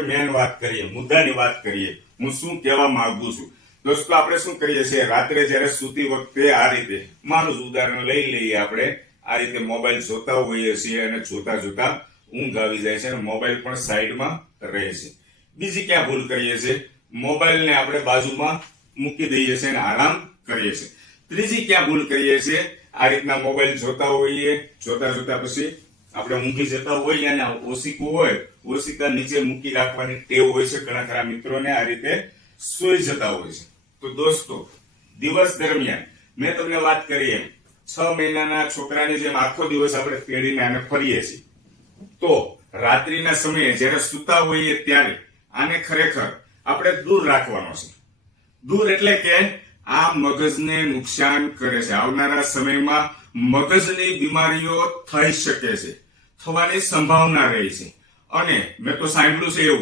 આપણે મેન વાત કરીએ, મુદ્દાની વાત કરીએ, હું શું કહેવા માંગુ છું. દોસ્તો, આપણે શું કરીએ છીએ, રાત્રે જયારે સૂતી વખતે આ રીતે, મારું જ ઉદાહરણ લઈ લઈએ, આપણે આ રીતે મોબાઈલ જોતા હોઈએ છીએ અને જોતા જોતા ઊંઘ આવી જાય છે અને મોબાઈલ પણ સાઈડમાં રહે છે. બીજી ક્યાં ભૂલ કરીએ છીએ, મોબાઈલને આપણે બાજુમાં મૂકી દઈએ છીએ અને આરામ કરીએ છીએ. ત્રીજી ક્યાં ભૂલ કરીએ છીએ, આ રીતના મોબાઈલ જોતા હોઈએ, જોતા જોતા પછી આપણે ઊંઘી જતા હોઈએ અને ઓશિકું હોય, ઓશિકા નીચે મૂકી રાખવાની ટેવ હોય છે ઘણા ખરા મિત્રોને, આ રીતે સૂઈ જતા હોય છે. તો દોસ્તો, દિવસ દરમિયાન મેં તમને વાત કરી એમ 6 મહિનાના છોકરાની જેમ આખો દિવસ આપણે તેડીને આને ફરીએ છીએ, તો રાત્રિના સમયે જ્યારે સૂતા હોઈએ ત્યારે આને ખરેખર આપણે દૂર રાખવાનો છે. દૂર એટલે કે આ મગજને નુકસાન કરે છે. આવનારા સમયમાં મગજની બીમારીઓ થઈ શકે છે, થવાની સંભાવના રહી છે. અને મેં તો સાંભળ્યું છે એવું